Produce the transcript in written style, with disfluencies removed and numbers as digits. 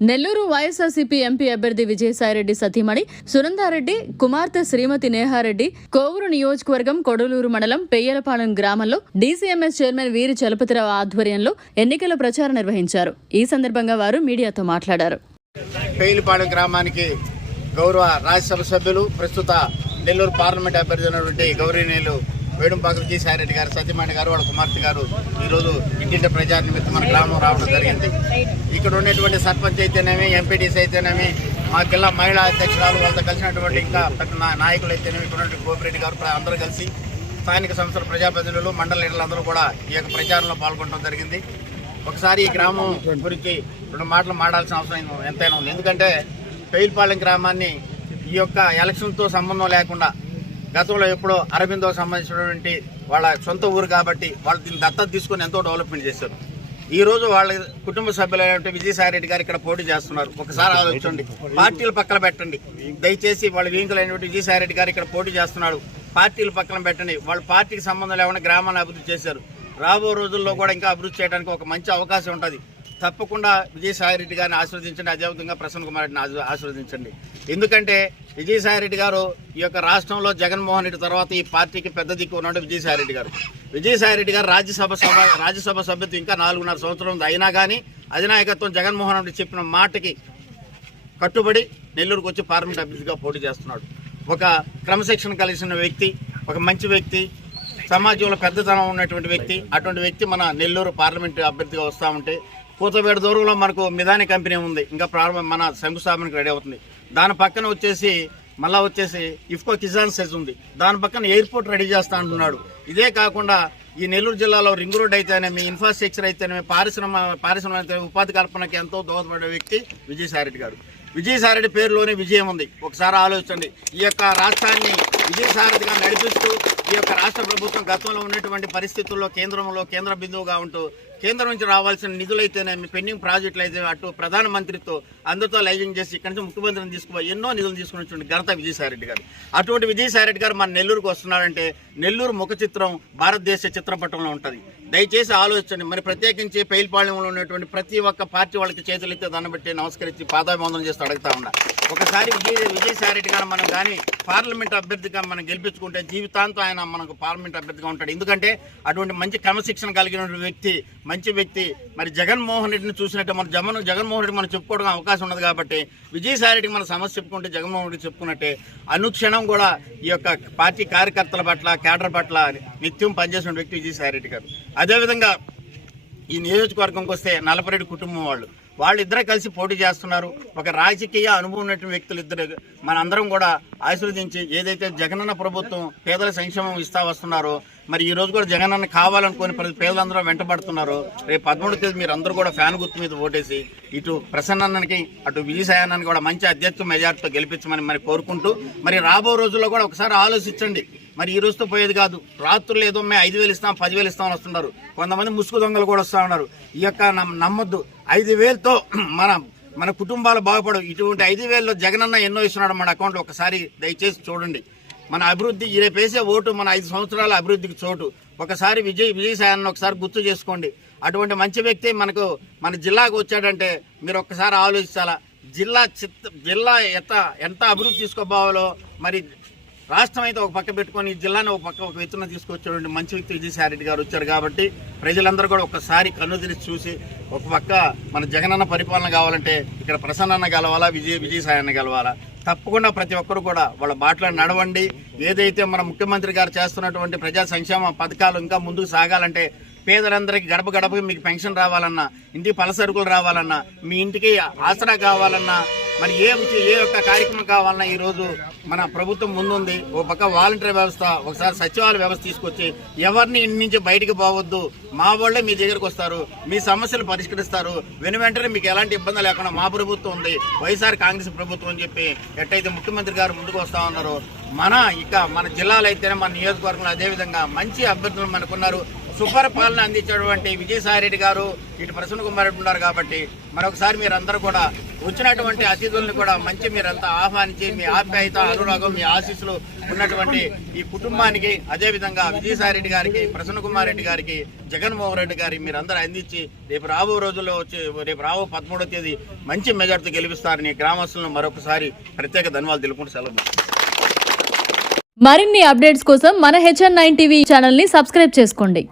Nellore YSRCP MP అభ్యర్థి విజయసాయిరెడ్డి సతీమణి సునందారెడ్డి కుమార్తె శ్రీమతి నేహారెడ్డి కోవూరు నియోజకవర్గం కొడలూరు మండలం పెయ్యలపాలెం గ్రామంలో డీసీఎంఎస్ చైర్మన్ వీరి చలపతిరావు ఆధ్వర్యంలో ఎన్నికల ప్రచారం నిర్వహించారు. ఈ సందర్భంగా వారు మీడియాతో మాట్లాడారు. పెయ్యలపాలెం గ్రామానికి గౌరవ రాజ్యసభ సభ్యులు ప్రస్తుత నెల్లూరు పార్లమెంట్ అభ్యర్థి అయినటువంటి గౌరవనీయులు వేడుంపాక విజయసాయిరెడ్డి గారు సతీమణి గారు వాళ్ళ కుమార్తె గారు ఈరోజు ఇంటింటి ప్రచార నిమిత్తం మన గ్రామం రావడం జరిగింది. ఇక్కడ ఉన్నటువంటి సర్పంచ్ అయితేనేమి, ఎంపీటీసీ అయితేనేమి, మా జిల్లా మహిళా అధ్యక్షురాలు వాళ్ళతో కలిసినటువంటి ఇంకా పెద్ద నాయకులు అయితేనేమి, ఇక్కడ గోపిరెడ్డి గారు అందరూ కలిసి స్థానిక సంస్థల ప్రజాప్రతినిధులు, మండల లీడర్లందరూ కూడా ఈ యొక్క ప్రచారంలో పాల్గొనడం జరిగింది. ఒకసారి ఈ గ్రామం గురించి 2 మాటలు మాట్లాడాల్సిన అవసరం ఎంతైనా ఉంది. ఎందుకంటే పెయ్యలపాలెం గ్రామాన్ని ఈ యొక్క ఎలక్షన్తో సంబంధం లేకుండా గతంలో ఎప్పుడో అరబిందో సంబంధించినటువంటి వాళ్ళ సొంత ఊరు కాబట్టి వాళ్ళు దీన్ని దత్తత తీసుకుని ఎంతో డెవలప్మెంట్ చేశారు. ఈ రోజు వాళ్ళ కుటుంబ సభ్యులైనటువంటి విజయసాయిరెడ్డి గారు ఇక్కడ పోటీ చేస్తున్నారు. ఒకసారి ఆలోచించండి, పార్టీలు పక్కన పెట్టండి. దయచేసి వాళ్ళ వీంకులైనటువంటి విజయసాయిరెడ్డి గారు ఇక్కడ పోటీ చేస్తున్నాడు. పార్టీలు పక్కన పెట్టండి. వాళ్ళ పార్టీకి సంబంధం లేకుండా గ్రామాన్ని అభివృద్ధి చేశారు. రాబో రోజుల్లో కూడా ఇంకా అభివృద్ధి చేయడానికి ఒక మంచి అవకాశం ఉంటుంది. తప్పకుండా విజయసాయిరెడ్డి గారిని ఆశీర్వదించండి. అదేవిధంగా ప్రసన్న కుమార్ రెడ్డిని ఆశీర్వదించండి. ఎందుకంటే విజయసాయిరెడ్డి గారు ఈ యొక్క రాష్ట్రంలో జగన్మోహన్ రెడ్డి తర్వాత ఈ పార్టీకి పెద్ద దిక్కు ఉన్నాడు విజయసాయిరెడ్డి గారు. విజయసాయిరెడ్డి గారు రాజ్యసభ సభ్యత్వం ఇంకా 4.5 సంవత్సరం ఉంది. అయినా కానీ అధినాయకత్వం జగన్మోహన్ రెడ్డి చెప్పిన మాటకి కట్టుబడి నెల్లూరుకు వచ్చి పార్లమెంట్ అభ్యర్థిగా పోటీ చేస్తున్నాడు. ఒక క్రమశిక్షణ కలిసిన వ్యక్తి, ఒక మంచి వ్యక్తి, సమాజంలో పెద్దతనం ఉన్నటువంటి వ్యక్తి. అటువంటి వ్యక్తి మన నెల్లూరు పార్లమెంట్ అభ్యర్థిగా వస్తూ ఉంటే కూతవేడు దూరంలో మనకు మిదాని కంపెనీ ఉంది, ఇంకా మన శంకుస్థాపనకు రెడీ అవుతుంది. దాని పక్కన వచ్చేసి ఇఫ్కో కిసాన్ సెజ్ ఉంది. దాని పక్కన ఎయిర్పోర్ట్ రెడీ చేస్తా అంటున్నాడు. ఇదే కాకుండా ఈ నెల్లూరు జిల్లాలో రింగ్ రోడ్ అయితేనేమి, ఇన్ఫ్రాస్ట్రక్చర్ అయితేనేమి, పారిశ్రమ ఉపాధి కల్పనకి ఎంతో దోహదపడే వ్యక్తి విజయసాయిరెడ్డి గారు. విజయసాయిరెడ్డి పేరులోనే విజయం ఉంది. ఒకసారి ఆలోచించండి. ఈ యొక్క రాష్ట్రాన్ని విజయసాయిరెడ్డి గారు నడిపిస్తూ ఈ యొక్క రాష్ట్ర ప్రభుత్వం గతంలో ఉన్నటువంటి పరిస్థితుల్లో కేంద్ర బిందువుగా ఉంటూ కేంద్రం నుంచి రావాల్సిన నిధులైతేనేమి, పెండింగ్ ప్రాజెక్టులు అయితే అటు ప్రధానమంత్రితో అందరితో లైజింగ్ చేసి ఇక్కడి నుంచి ముఖ్యమంత్రిని తీసుకుపోయి ఎన్నో నిధులు తీసుకుని వచ్చిన ఘనత విజయసాయిరెడ్డి గారు. అటువంటి విజయసాయిరెడ్డి గారు మన నెల్లూరుకు వస్తున్నారంటే నెల్లూరు ముఖ చిత్రం భారతదేశ చిత్రపటంలో ఉంటుంది. దయచేసి ఆలోచించండి. మరి ప్రత్యేకించి పెయ్యలపాలెంలో ఉన్నటువంటి ప్రతి ఒక్క పార్టీ వాళ్ళకి చేతులెత్తే దండం పెట్టి నమస్కరించి పాదాభివందనం చేస్తూ అడుగుతా ఉన్నా. ఒకసారి విజయసాయిరెడ్డి గారు మనం కానీ పార్లమెంట్ అభ్యర్థిగా మనం గెలిపించుకుంటే జీవితాంతం ఆయన మనకు పార్లమెంట్ అభ్యర్థిగా ఉంటాడు. ఎందుకంటే అటువంటి మంచి క్రమశిక్షణ కలిగిన వ్యక్తి, మంచి వ్యక్తి. మరి జగన్మోహన్ రెడ్డిని చూసినట్టే మన జగన్మోహన్ రెడ్డి మనం చెప్పుకోవడం అవకాశం ఉన్నది కాబట్టి విజయసాయిరెడ్డికి మన సమస్య చెప్పుకుంటే జగన్మోహన్ రెడ్డి చెప్పుకున్నట్టే అనుక్షణం కూడా ఈ యొక్క పార్టీ కార్యకర్తల పట్ల, కేడర్ పట్ల నిత్యం పనిచేసిన వ్యక్తి విజయసాయిరెడ్డి గారు. అదేవిధంగా ఈ నియోజకవర్గంకి వస్తే నల్లపరెడ్డి కుటుంబం వాళ్ళిద్దరే కలిసి పోటీ చేస్తున్నారు. ఒక రాజకీయ అనుభవం ఉన్నటువంటి వ్యక్తులు ఇద్దరు మనందరం కూడా ఆశీర్వదించి ఏదైతే జగనన్న ప్రభుత్వం పేదల సంక్షేమం ఇస్తా వస్తున్నారో, మరి ఈ రోజు కూడా జగనన్న కావాలనుకుని ప్రతి పేదలందరూ వెంటబడుతున్నారు. రేపు 13వ తేదీ మీరు అందరూ కూడా ఫ్యాన్ గుర్తు మీద ఓటేసి ఇటు ప్రసన్నన్నకి అటు విజయసాయిని కూడా మంచి అధ్యక్ష మెజార్టీతో గెలిపించమని మరి కోరుకుంటూ, మరి రాబో రోజుల్లో కూడా ఒకసారి ఆలోచించండి. మరి ఈ రోజుతో పోయేది కాదు. రాత్రులు ఏదో మేము 5,000 ఇస్తాం, 10,000 ఇస్తామని వస్తున్నారు. కొంతమంది ముసుగు దొంగలు కూడా వస్తూ ఉన్నారు. ఈ యొక్క నమ్మొద్దు. 5,000తో మన కుటుంబాలు బాగుపడవు. ఇటువంటి 5,000లో జగనన్న ఎన్నో ఇస్తున్నాడు మన అకౌంట్లో. ఒకసారి దయచేసి చూడండి. మన అభివృద్ధి రేపు వేసే ఓటు మన 5 సంవత్సరాల అభివృద్ధికి చోటు. ఒకసారి విజయసాయిని ఒకసారి గుర్తు చేసుకోండి. అటువంటి మంచి వ్యక్తి మన జిల్లాకు వచ్చాడంటే మీరు ఒక్కసారి ఆలోచించాలా. జిల్లా ఎంత అభివృద్ధి తీసుకోపోవాలో, మరి రాష్ట్రం అయితే ఒక పక్క పెట్టుకొని ఈ జిల్లాని ఒక ఎత్తున తీసుకొచ్చేటువంటి మంచి వ్యక్తి విజయసాయిరెడ్డి గారు వచ్చారు. కాబట్టి ప్రజలందరూ కూడా ఒకసారి కన్ను తెరిచి చూసి ఒక పక్క మన జగనన్న పరిపాలన కావాలంటే ఇక్కడ ప్రసన్నన్న గెలవాలా, విజయసాయిన్న గెలవాలా. తప్పకుండా ప్రతి ఒక్కరు కూడా వాళ్ళ బాటలో నడవండి. ఏదైతే మన ముఖ్యమంత్రి గారు చేస్తున్నటువంటి ప్రజా సంక్షేమ పథకాలు ఇంకా ముందుకు సాగాలంటే పేదలందరికీ గడప గడపకి మీకు పెన్షన్ రావాలన్నా, ఇంటికి పలసరుకులు రావాలన్నా, మీ ఇంటికి ఆసరా కావాలన్నా, మరి ఏ ఒక్క కార్యక్రమం కావాలన్నా ఈరోజు మన ప్రభుత్వం ముందుంది. ఒక పక్క వాలంటీర్ వ్యవస్థ, ఒకసారి సచివాలయ వ్యవస్థ తీసుకొచ్చి ఎవరిని ఇంటి నుంచి బయటికి పోవద్దు, మా వాళ్ళే మీ దగ్గరకు వస్తారు, మీ సమస్యలు పరిష్కరిస్తారు, వెంటనే మీకు ఎలాంటి ఇబ్బంది లేకుండా మా ప్రభుత్వం ఉంది, వైఎస్ఆర్ కాంగ్రెస్ ప్రభుత్వం అని చెప్పి ఎట్టయితే ముఖ్యమంత్రి గారు ముందుకు వస్తా ఉన్నారో మన జిల్లాలో అయితేనే మన నియోజకవర్గంలో అదేవిధంగా మంచి అభ్యర్థులు మనకున్నారు. సుపరిపాలన అందించేటువంటి విజయసాయి రెడ్డి గారు, ఇటు ప్రసన్న కుమార్ రెడ్డి ఉన్నారు. కాబట్టి మరొకసారి మీరందరూ కూడా వచ్చినటువంటి అతిథులను కూడా మంచి మీరంతా ఆహ్వానించి మీ ఆప్యాయత, అనురాగం, మీ ఆశీస్సులు ఉన్నటువంటి ఈ కుటుంబానికి, అదేవిధంగా విజయసాయి రెడ్డి గారికి, ప్రసన్న కుమార్ రెడ్డి గారికి, జగన్మోహన్ రెడ్డి గారికి మీరందరూ అందించి రేపు రాబో రోజుల్లో వచ్చి రేపు 13వ తేదీ మంచి మెజార్టీతో గెలిపిస్తారని గ్రామస్తులను మరొకసారి ప్రత్యేక ధన్యవాదాలు తెలుపుకుంటూ సెలవు. మరిన్ని అప్డేట్స్ కోసం మన HN9 టీవీ ఛానల్ ని సబ్స్క్రైబ్ చేసుకోండి.